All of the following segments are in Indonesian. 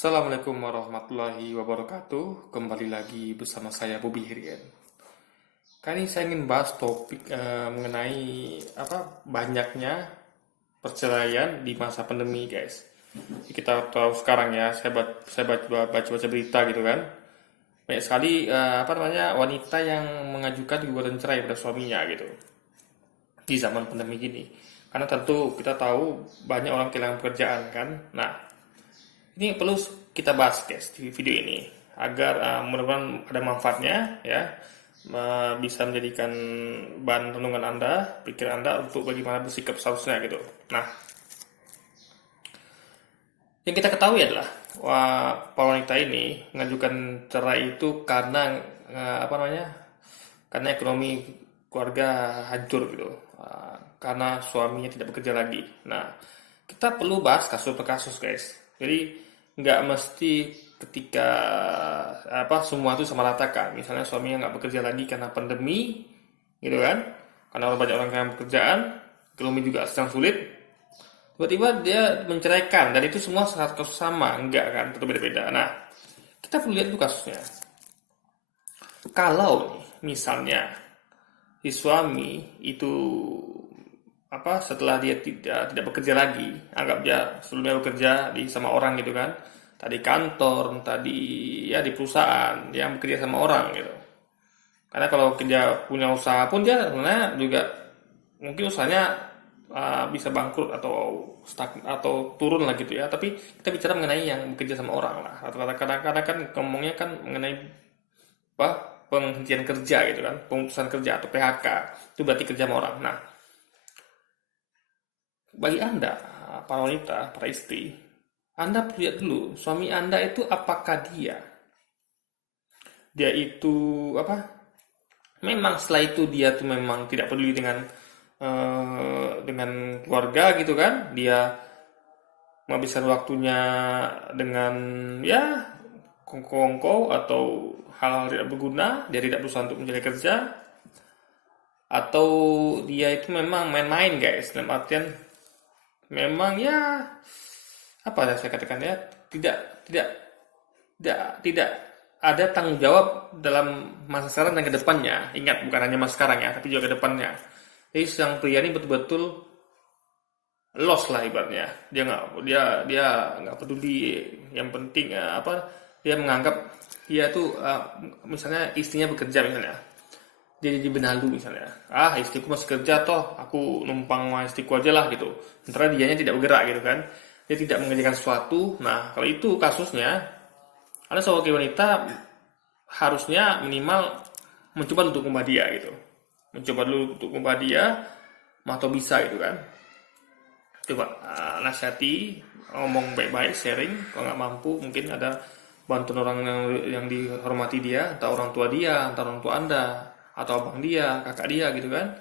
Assalamualaikum warahmatullahi wabarakatuh. Kembali lagi bersama saya Bobby Herian. Kali ini saya ingin bahas topik mengenai banyaknya perceraian di masa pandemi, guys. Kita tahu sekarang ya, saya baca berita gitu kan. Banyak sekali wanita yang mengajukan gugatan cerai pada suaminya gitu di zaman pandemi gini. Karena tentu kita tahu banyak orang kehilangan pekerjaan kan. Nah, ini perlu kita bahas guys di video ini agar mudah-mudahan ada manfaatnya ya, bisa menjadikan bahan renungan Anda, pikir Anda untuk bagaimana bersikap seharusnya gitu. Nah, yang kita ketahui adalah para wanita ini mengajukan cerai itu karena karena ekonomi keluarga hancur gitu, karena suaminya tidak bekerja lagi. Nah, kita perlu bahas kasus per kasus guys. Jadi nggak mesti ketika semua itu sama rata kan. Misalnya suaminya nggak bekerja lagi karena pandemi, gitu kan? Karena banyak orang yang pekerjaan, ekonomi juga sedang sulit. Tiba-tiba dia menceraikan dan itu semua sangat kasus sama, enggak kan? Tentu beda-beda. Nah, kita perlu lihat itu kasusnya. Kalau misalnya si suami itu setelah dia tidak bekerja lagi, anggap dia sebelumnya bekerja sama orang gitu kan, tadi kantor, tadi ya di perusahaan yang bekerja sama orang gitu. Karena kalau dia punya usaha pun dia sebenarnya juga mungkin usahanya bisa bangkrut atau stuck atau turun lah gitu ya. Tapi kita bicara mengenai yang bekerja sama orang lah. Atau kadang-kadang kan ngomongnya kan mengenai penghentian kerja gitu kan, pemutusan kerja atau PHK. Itu berarti kerja sama orang. Nah, bagi Anda, para wanita, para istri, Anda perlu lihat dulu, suami Anda itu apakah dia itu memang setelah itu dia tuh memang tidak peduli dengan keluarga gitu kan, dia menghabiskan waktunya dengan ya kongko atau hal-hal tidak berguna, dia tidak berusaha untuk mencari kerja, atau dia itu memang main-main guys, dalam artian memang ya saya katakan ya, tidak ada tanggung jawab dalam masa sekarang dan ke depannya. Ingat, bukan hanya masa sekarang ya, tapi juga ke depannya. Jadi sang pria ini betul-betul lost lah ibaratnya. Dia nggak peduli. Yang penting dia menganggap dia tuh misalnya istrinya bekerja misalnya. Dia jadi benalu misalnya. Istriku masih kerja toh, aku numpang sama istriku aja lah gitu. Sementara dianya tidak bergerak gitu kan. Dia tidak mengerjakan sesuatu. Nah, kalau itu kasusnya, Anda sebagai wanita harusnya minimal mencoba untuk mengubah dia gitu. Mencoba dulu untuk mengubah dia, atau bisa gitu kan. Coba nasihati, ngomong baik-baik, sharing. Kalau nggak mampu, mungkin ada bantuan orang yang dihormati dia, entah orang tua dia, entah orang tua Anda, atau abang dia, kakak dia gitu kan.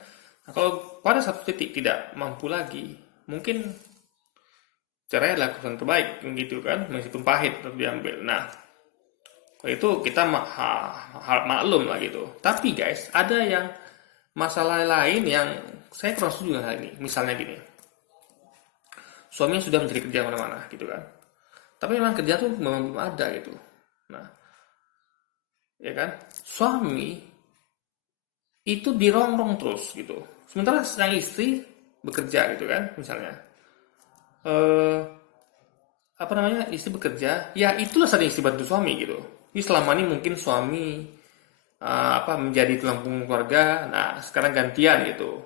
Nah, kalau pada satu titik tidak mampu lagi, mungkin cerai adalah keputusan terbaik gitu kan, meskipun pahit tetap diambil. Nah, kalau itu kita maklum lah gitu. Tapi guys, ada yang masalah lain yang saya kurang setuju dengan hal ini. Misalnya gini, suaminya sudah mencari kerja mana-mana gitu kan, tapi memang kerja tuh memang belum ada gitu. Nah, ya kan, suami itu dirongrong terus gitu. Sementara sang istri bekerja gitu kan, misalnya istri bekerja, ya itulah sering istri bantu suami gitu. Jadi selama ini mungkin suami menjadi tulang punggung keluarga. Nah, sekarang gantian gitu.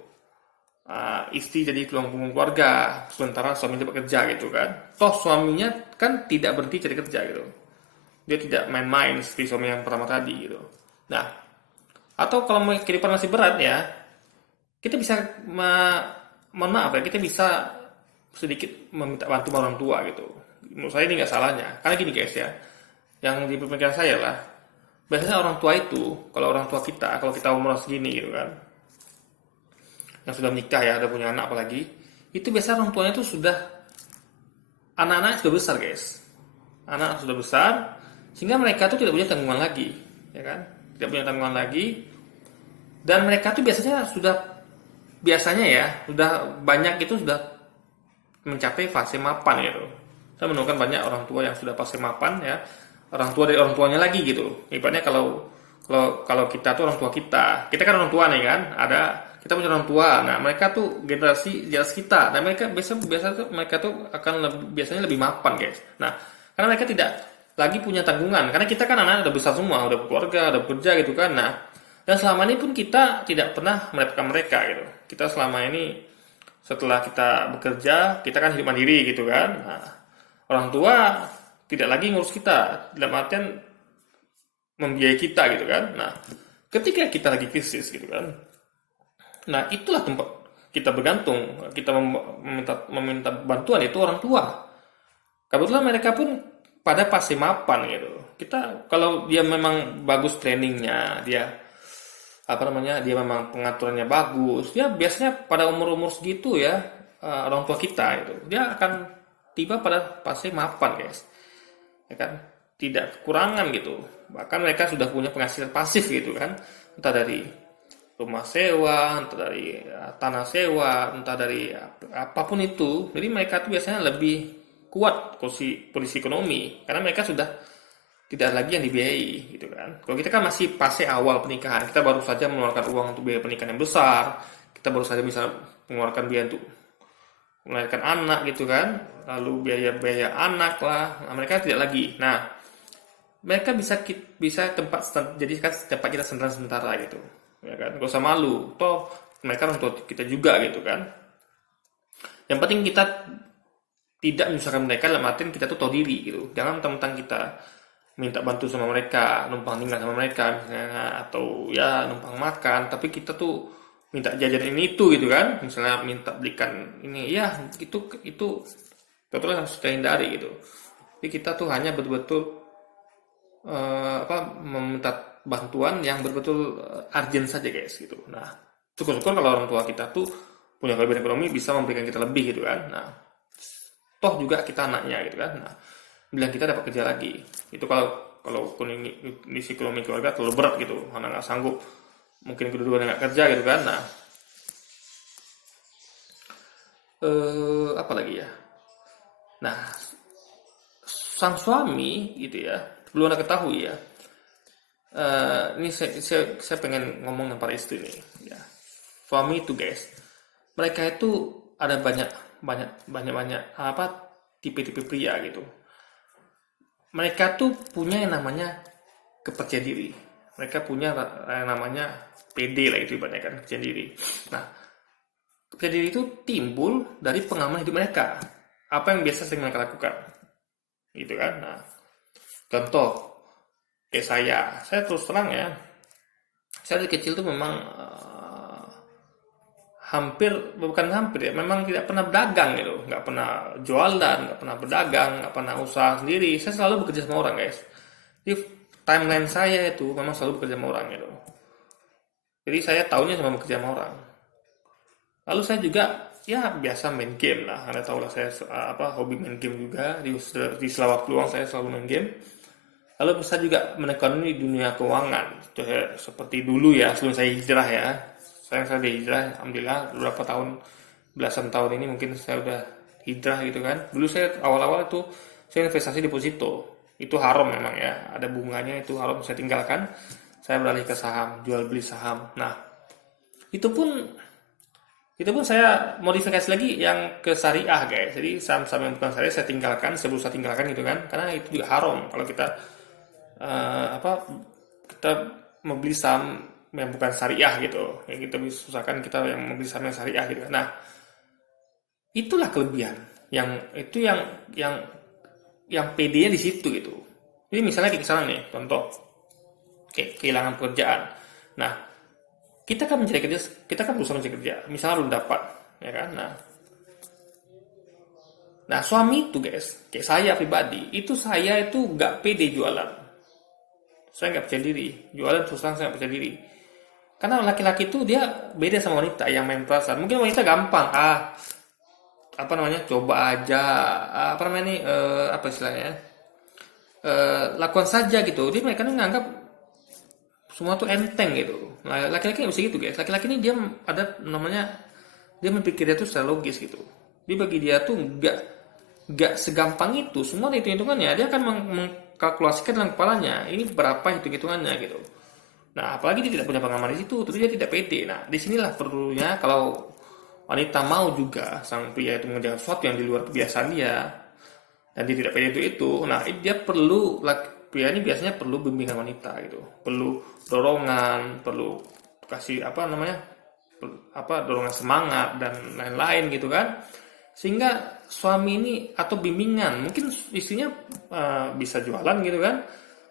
Istri jadi tulang punggung keluarga, sementara suami tidak bekerja gitu kan. Toh suaminya kan tidak berhenti cari kerja gitu. Dia tidak main-main seperti suami yang pertama tadi gitu. Nah, atau kalau kehidupan masih berat ya, kita bisa mohon maaf ya, kita bisa sedikit meminta bantu orang tua gitu. Menurut saya ini nggak salahnya. Karena gini guys ya, yang di pemikiran saya lah, biasanya orang tua itu, kalau orang tua kita, kalau kita umur segini gitu kan, yang sudah menikah ya, ada punya anak apalagi, itu biasanya orang tuanya itu sudah, anak-anak sudah besar guys. Anak sudah besar, sehingga mereka tuh tidak punya tanggungan lagi, ya kan? Tidak punya tanggungan lagi, dan mereka tuh biasanya sudah banyak itu sudah mencapai fase mapan gitu. Saya menemukan banyak orang tua yang sudah pasca mapan ya, orang tua dari orang tuanya lagi gitu. Ibaratnya kalau kita tuh orang tua kita kan orang tua nih kan, ada kita punya orang tua. Nah, mereka tuh generasi di atas kita. Nah, mereka biasa biasa tuh mereka tuh akan biasanya lebih mapan, guys. Nah, karena mereka tidak lagi punya tanggungan. Karena kita kan anak udah besar semua, udah berkeluarga, udah bekerja gitu kan. Nah, dan selama ini pun kita tidak pernah merepotkan mereka gitu. Kita selama ini setelah kita bekerja, kita kan hidup mandiri gitu kan. Nah, orang tua tidak lagi ngurus kita, dalam artian membiayai kita gitu kan. Nah, ketika kita lagi krisis gitu kan, nah itulah tempat kita bergantung, kita meminta bantuan itu orang tua. Kebetulan mereka pun pada pasti mapan gitu. Kita kalau dia memang bagus trainingnya, dia apa namanya, dia memang pengaturannya bagus, dia biasanya pada umur-umur segitu ya, orang tua kita itu dia akan tiba pada fase mapan, guys, ya kan, tidak kekurangan gitu. Bahkan mereka sudah punya penghasilan pasif gitu kan, entah dari rumah sewa, entah dari tanah sewa, entah dari apapun itu. Jadi mereka tuh biasanya lebih kuat kondisi ekonomi karena mereka sudah tidak lagi yang dibiayai gitu kan. Kalau kita kan masih fase awal pernikahan, kita baru saja mengeluarkan uang untuk biaya pernikahan yang besar, kita baru saja bisa mengeluarkan biaya untuk melahirkan anak gitu kan, lalu biaya-biaya anak lah. Nah, mereka tidak lagi. Nah, mereka bisa jadikan tempat kita sementara gitu, ya kan. Gak usah malu, toh mereka orang tua kita juga gitu kan. Yang penting kita tidak menyusahkan mereka, dalam artian kita tuh tahu diri gitu. Jangan mentang-mentang kita minta bantu sama mereka, numpang tinggal sama mereka misalnya, atau ya numpang makan, tapi kita tuh minta jajan ini itu gitu kan, misalnya minta belikan ini ya, itu betul harus kita hindari gitu. Jadi kita tuh hanya betul-betul meminta bantuan yang betul-betul urgent saja, guys gitu. Nah, syukur-syukur kalau orang tua kita tuh punya kelebihan ekonomi, bisa memberikan kita lebih gitu kan. Nah, toh juga kita anaknya gitu kan. Nah, bilang kita dapat kerja lagi itu kalau kondisi ekonomi keluarga terlalu berat gitu, anak nggak sanggup, mungkin kedua-duanya nggak kerja gitu kan. Nah, apa lagi ya, nah sang suami gitu ya, perlu anda ketahui ya, ini saya pengen ngomong dengan para istri nih ya. Suami itu, guys, mereka itu ada banyak apa tipe-tipe pria gitu. Mereka tuh punya yang namanya kepercayaan diri. Mereka punya yang namanya PD lah, itu ibaratnya kan, kepercayaan diri. Nah, kepercayaan diri itu timbul dari pengalaman hidup mereka. Apa yang biasa sering mereka lakukan. Gitu kan. Nah, contoh kayak saya terus terang ya. Saya dari kecil tuh memang bukan hampir ya, memang tidak pernah berdagang gitu, nggak pernah jualan, nggak pernah berdagang, nggak pernah usaha sendiri. Saya selalu bekerja sama orang, guys. Jadi timeline saya itu memang selalu bekerja sama orang gitu. Jadi saya tahunya cuma bekerja sama orang. Lalu saya juga ya biasa main game lah. Anda tahu lah saya hobi main game juga, di sela waktu luang saya selalu main game. Lalu saya juga menekuni dunia keuangan seperti dulu ya, sebelum saya hijrah ya. Saya hijrah, alhamdulillah belasan tahun ini mungkin saya udah hijrah gitu kan. Dulu saya awal-awal itu saya investasi deposito, itu haram memang ya, ada bunganya, itu haram, saya tinggalkan. Saya beralih ke saham, jual beli saham. Nah, itu pun saya modifikasi lagi yang ke syariah, guys. Jadi saham-saham yang bukan syariah saya tinggalkan, saya berusaha tinggalkan gitu kan, karena itu juga haram kalau kita kita membeli saham yang bukan syariah gitu, yang kita bisa susahkan kita yang membeli saham yang syariah gitu. Nah, itulah kelebihan yang PD-nya di situ gitu. Jadi misalnya kayak misalnya nih, contoh kayak kehilangan pekerjaan. Nah, kita kan berusaha mencari kerja, misalnya belum dapat, ya kan. Nah suami itu, guys, kayak saya pribadi, saya itu nggak pede jualan, saya nggak percaya diri jualan, terus terang saya nggak percaya diri. Karena laki-laki itu dia beda sama wanita yang main perasaan. Mungkin wanita gampang, coba aja, apa istilahnya, lakukan saja gitu. Jadi mereka nganggap semua tuh enteng gitu. Nah, laki-laki nggak bisa gitu, guys. Laki-laki ini dia ada namanya, dia berpikirnya tuh secara logis gitu. Dia bagi dia tuh Gak segampang itu, semua ada hitung-hitungannya. Dia akan mengkalkulasikan dalam kepalanya, ini berapa hitung-hitungannya gitu. Nah, apalagi dia tidak punya pengalaman di situ, tentu dia tidak pede. Nah, disinilah perlunya kalau wanita mau juga sang pria itu mengerjakan sesuatu yang di luar kebiasaan dia, dan dia tidak pede itu, nah dia perlu, pria ini biasanya perlu bimbingan wanita gitu, perlu dorongan, perlu kasih apa namanya, dorongan semangat dan lain-lain gitu kan, sehingga suami ini atau bimbingan, mungkin istrinya bisa jualan gitu kan,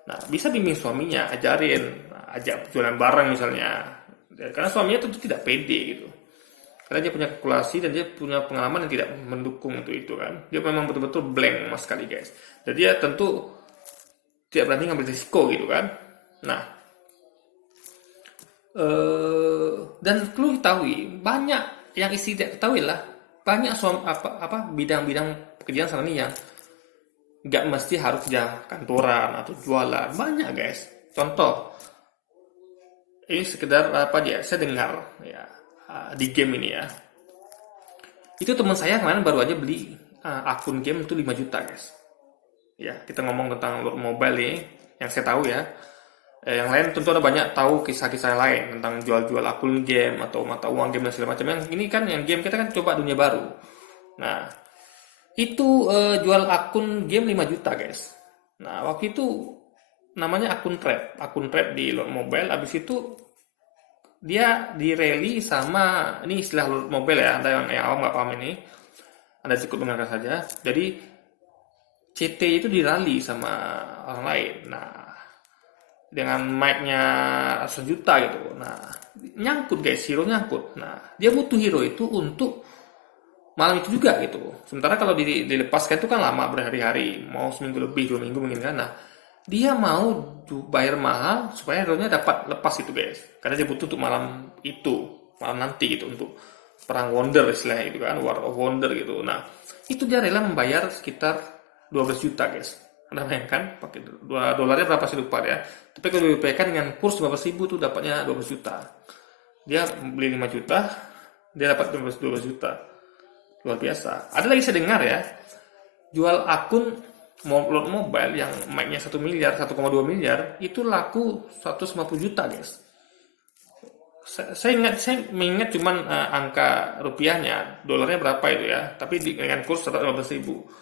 nah bisa bimbing suaminya, ajarin, ajak jualan bareng misalnya. Karena suaminya tentu tidak pede gitu, karena dia punya kalkulasi dan dia punya pengalaman yang tidak mendukung itu kan, dia memang betul-betul blank mas sekali guys, dan dia tentu tidak berani ngambil risiko gitu kan. Nah, dan perlu diketahui banyak yang istri tidak ketahui lah, banyak suami bidang-bidang pekerjaan sana ini yang nggak mesti harus kerja kantoran atau jualan, banyak guys. Contoh, ini sekedar saya dengar ya, di game ini ya, itu teman saya kemarin baru aja beli akun game itu 5 juta guys. Ya, kita ngomong tentang mobile ini yang saya tahu ya. Yang lain tentu ada banyak tahu kisah-kisah lain tentang jual-jual akun game atau mata uang game dan segala macam. Yang ini kan yang game kita kan coba dunia baru. Nah, itu jual akun game 5 juta guys. Nah, waktu itu namanya akun trap di Lord Mobile. Abis itu dia di rally sama, ini istilah Lord Mobile ya, Anda yang awam nggak paham ini, Anda cukup dengarkan saja. Jadi CT itu di rally sama orang lain. Nah, dengan mic-nya 1 juta gitu. Nah, nyangkut guys, hero nyangkut. Nah, dia butuh hero itu untuk malam itu juga gitu. Sementara kalau dilepaskan itu kan lama, berhari-hari, mau seminggu lebih, 2 minggu mungkin kan. Nah, dia mau bayar mahal supaya hero-nya dapat lepas itu guys. Karena dia butuh untuk malam itu, malam nanti gitu, untuk perang Wonder istilahnya gitu kan, War of Wonder gitu. Nah, itu dia rela membayar sekitar 12 juta guys. Anda bayangkan, pakai dolarnya berapa sih lupa ya. Tapi kalau dirupiahkan dengan kurs 15.000 tuh dapatnya 12 juta. Dia beli 5 juta, dia dapat 12 juta. Luar biasa. Ada lagi saya dengar ya, jual akun mobile yang mic-nya 1 miliar, 1,2 miliar, itu laku 150 juta guys. Saya mengingat cuman angka rupiahnya, dolarnya berapa itu ya, tapi dengan kurs 115.000.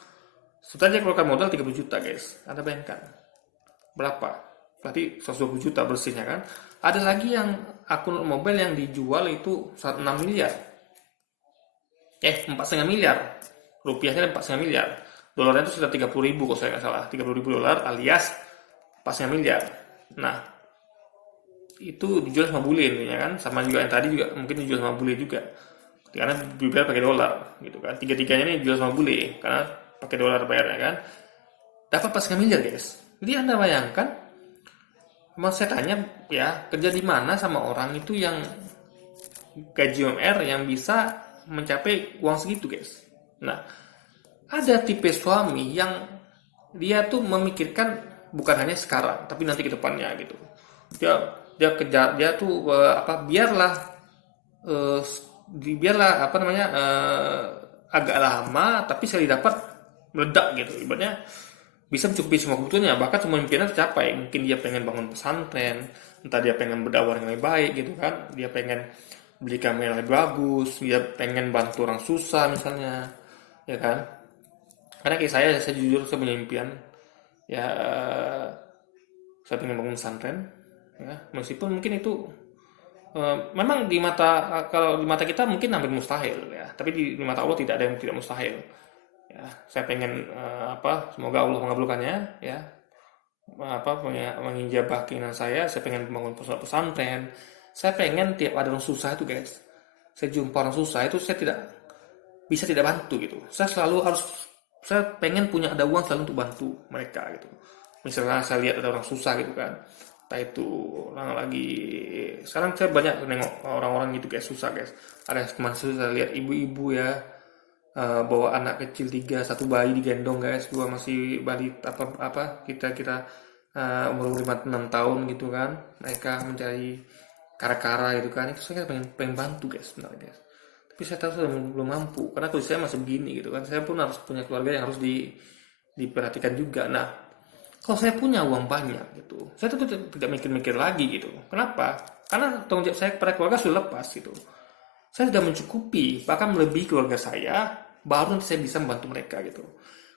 Setelah dia keluarkan modal 30 juta guys. Anda bayangkan berapa? Berarti 120 juta bersihnya kan. Ada lagi yang akun mobile yang dijual itu 6 miliar. 4,5 miliar. Rupiahnya 4,5 miliar. Dolarnya itu sudah 30.000 kalau saya nggak salah. 30.000 dolar alias 4,5 miliar. Nah, itu dijual sama bule intinya kan. Sama juga yang tadi juga mungkin dijual sama bule juga. Karena dibayar pakai dolar gitu kan. Tiga-tiganya ini dijual sama bule karena pakai dolar bayarnya kan, dapat pas miliar guys. Jadi Anda bayangkan, mau saya tanya ya, kerja di mana sama orang itu yang gaji UMR yang bisa mencapai uang segitu guys. Nah, ada tipe suami yang dia tuh memikirkan bukan hanya sekarang tapi nanti ke depannya gitu. Dia kerja, dia tuh biarlah agak lama tapi saya dapat meledak gitu, ibaratnya bisa mencukupi semua kebutuhannya, bahkan semua impiannya tercapai. Mungkin dia pengen bangun pesantren, entah dia pengen berdakwah yang lebih baik gitu kan, dia pengen beli kamera yang lebih bagus, dia pengen bantu orang susah misalnya, ya kan. Karena kayak saya jujur, saya punya impian ya, saya pengen bangun pesantren ya, meskipun mungkin itu memang kalau di mata kita mungkin hampir mustahil ya, tapi di mata Allah tidak ada yang tidak mustahil. Ya, saya pengen semoga Allah mengabulkannya ya, mengijabah keinginan saya pengen membangun pesantren. Saya pengen tiap ada orang susah itu guys, saya jumpa orang susah itu saya tidak bisa tidak bantu gitu. Saya pengen punya ada uang selalu untuk bantu mereka gitu. Misalnya saya lihat ada orang susah gitu kan, entah itu orang lagi, sekarang saya banyak nengok orang-orang gitu guys, susah guys. Ada teman saya lihat ibu-ibu ya, bawa anak kecil 3, 1 bayi digendong guys, 2 masih balita kita umur 5-6 tahun gitu kan, mereka mencari kara-kara gitu kan. Itu saya pengen bantu guys sebenarnya guys, tapi tapi saya tahu saya belum mampu karena kondisi saya masih begini gitu kan. Saya pun harus punya keluarga yang harus diperhatikan juga. Nah, kalau saya punya uang banyak gitu, saya tuh tidak mikir-mikir lagi gitu. Kenapa? Karena tanggung jawab saya kepada keluarga sudah lepas gitu. Saya sudah mencukupi, bahkan melebihi keluarga saya, baru nanti saya bisa membantu mereka gitu.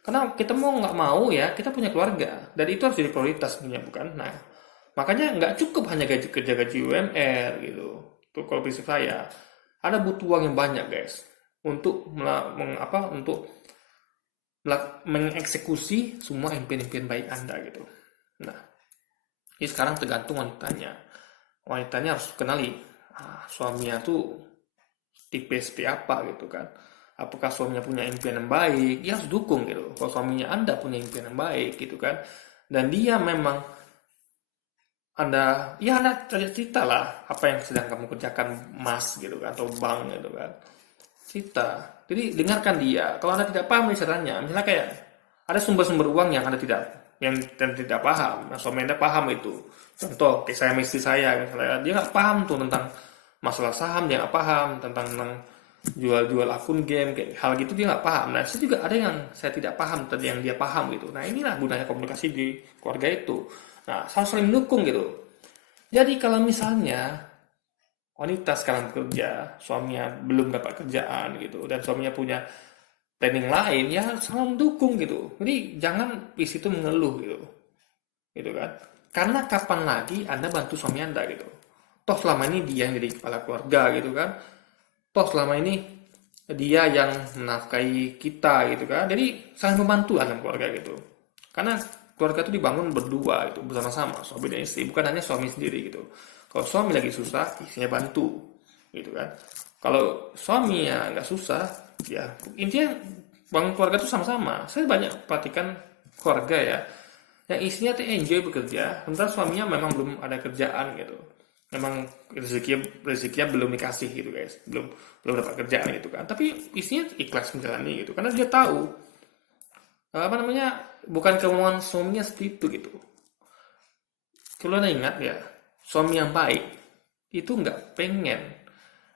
Karena kita mau nggak mau ya, kita punya keluarga, dan itu harus jadi prioritas sebenarnya, bukan? Nah, makanya nggak cukup hanya gaji kerja gaji UMR gitu. Tuh kalau prinsip saya, ada butuh uang yang banyak guys, untuk untuk mengeksekusi semua impian-impian baik Anda gitu. Nah, ini sekarang tergantung wanitanya. Wanitanya harus kenali suaminya tuh tipe seperti apa gitu kan. Apakah suaminya punya impian yang baik? Ya harus dukung gitu. Kalau suaminya Anda punya impian yang baik gitu kan. Dan dia memang Anda cerita lah apa yang sedang kamu kerjakan Mas gitu kan, atau Bang gitu kan. Cerita. Jadi dengarkan dia. Kalau Anda tidak paham caranya, misalnya kayak ada sumber-sumber uang yang Anda tidak paham. Nah, suami Anda paham itu. Contoh, kayak saya istri saya, misalnya dia nggak paham tuh tentang masalah saham, dia nggak paham tentang jual-jual akun game, kayak hal gitu dia nggak paham. Nah, saya juga ada yang saya tidak paham, tadi yang dia paham gitu. Nah, inilah gunanya komunikasi di keluarga itu. Nah, saling mendukung gitu. Jadi kalau misalnya wanita sekarang bekerja, suaminya belum dapat kerjaan gitu, dan suaminya punya planning lain, ya selalu mendukung gitu. Jadi jangan di situ mengeluh gitu kan. Karena kapan lagi Anda bantu suami Anda gitu. Toh selama ini dia yang jadi kepala keluarga gitu kan. Toh selama ini dia yang menafkahi kita gitu kan. Jadi saling membantu dalam keluarga gitu. Karena keluarga itu dibangun berdua itu bersama-sama, suami dan istri, bukan hanya suami sendiri gitu. Kalau suami lagi susah, istrinya bantu gitu kan. Kalau suaminya nggak susah, ya intinya bangun keluarga itu sama-sama. Saya banyak perhatikan keluarga ya, yang istrinya tuh enjoy bekerja, sementara suaminya memang belum ada kerjaan gitu. Memang rezekinya belum dikasih gitu guys, belum dapat kerjaan gitu kan. Tapi istrinya ikhlas menjalani gitu, karena dia tahu bukan kemauan suaminya seperti itu gitu. Kalau Anda ingat ya, suami yang baik itu nggak pengen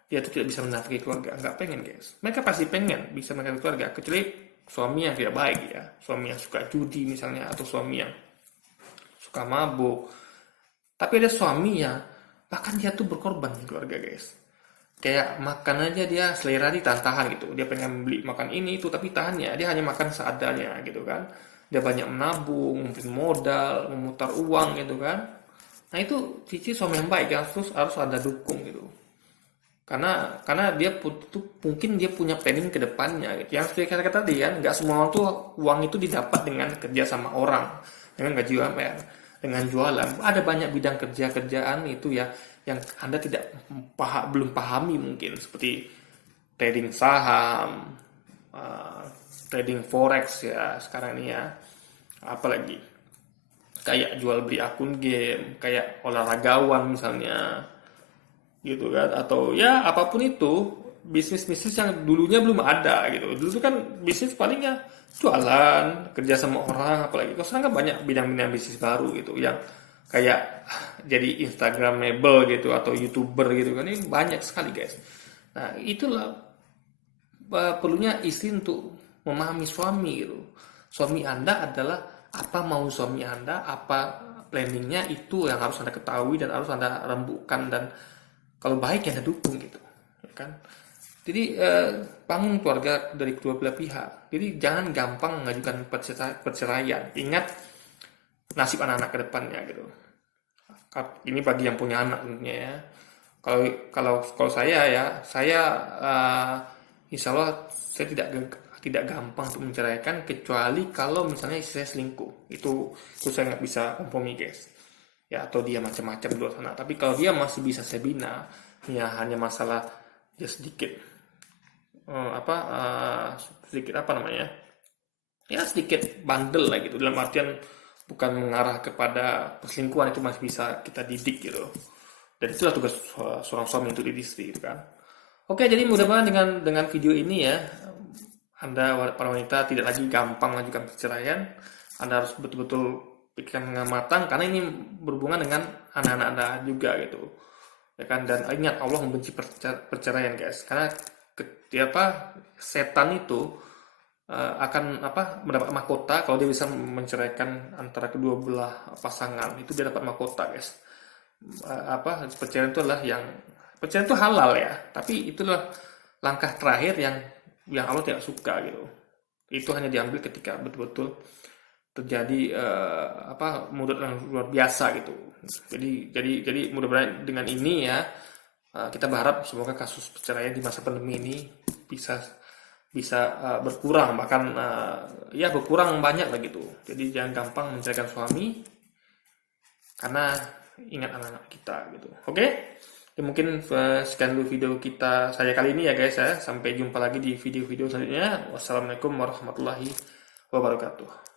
dia tuh tidak bisa menafkahi keluarga, nggak pengen guys. Mereka pasti pengen bisa menafkahi keluarga, kecuali suami yang tidak baik ya, suami yang suka judi misalnya, atau suami yang suka mabuk. Tapi ada suami yang bahkan dia tuh berkorban di keluarga guys. Kayak makan aja dia selera tahan gitu. Dia pengen beli makan ini itu, tapi tahannya dia hanya makan seadanya gitu kan. Dia banyak menabung, mungkin modal, memutar uang gitu kan. Nah itu cici suami yang baik, yang harus Anda dukung gitu. Karena dia mungkin dia punya planning ke depannya gitu. Yang seperti kata tadi kan, nggak semua orang tuh uang itu didapat dengan kerja sama orang, dengan gaji UMR, dengan jualan. Ada banyak bidang kerjaan itu ya yang Anda belum pahami mungkin, seperti trading saham, trading forex ya sekarang ini ya, apalagi kayak jual beli akun game, kayak olahragawan misalnya gitu kan, atau ya apapun itu bisnis yang dulunya belum ada gitu. Dulu kan bisnis palingnya jualan, kerja sama orang, apalagi kalau sekarang kan banyak bidang-bidang bisnis baru gitu yang kayak jadi Instagramable gitu atau YouTuber gitu kan, ini banyak sekali guys. Nah itulah perlunya istri untuk memahami suami gitu. Suami Anda adalah apa mau suami Anda, apa planningnya, itu yang harus Anda ketahui dan harus Anda rembukan, dan kalau baik ya Anda dukung gitu ya kan. Jadi bangun keluarga dari kedua belah pihak. Jadi jangan gampang mengajukan perceraian. Ingat nasib anak-anak ke depannya gitu. Ini bagi yang punya anak tentunya ya. Kalau saya ya, insya Allah saya tidak gampang untuk menceraikan, kecuali kalau misalnya istri saya selingkuh. Itu saya nggak bisa kompromi guys. Ya, atau dia macam-macam di luar sana. Tapi kalau dia masih bisa saya bina, ya hanya masalah ya sedikit sedikit bandel lah gitu, dalam artian bukan mengarah kepada perselingkuhan, itu masih bisa kita didik gitu. Dan itulah tugas seorang suami untuk didik istri gitu kan. Oke, jadi mudah-mudahan dengan video ini ya, Anda para wanita tidak lagi gampang mengajukan perceraian. Anda harus betul-betul pikirkan dengan matang, karena ini berhubungan dengan anak-anak Anda juga gitu ya kan. Dan ingat, Allah membenci perceraian guys, karena dia setan itu akan mendapat mahkota kalau dia bisa menceraikan antara kedua belah pasangan. Itu dia dapat mahkota, guys. Perceraian itu adalah perceraian itu halal ya, tapi itulah langkah terakhir yang Allah tidak suka gitu. Itu hanya diambil ketika betul-betul terjadi mudarat yang luar biasa gitu. Jadi mudah-mudahan dengan ini ya, kita berharap semoga kasus perceraian di masa pandemi ini bisa berkurang, bahkan ya berkurang banyak lah gitu. Jadi jangan gampang menceraikan suami karena ingat anak-anak kita gitu. Oke? Ya, mungkin sekian dulu video saya kali ini ya guys ya. Sampai jumpa lagi di video-video selanjutnya. Wassalamualaikum warahmatullahi wabarakatuh.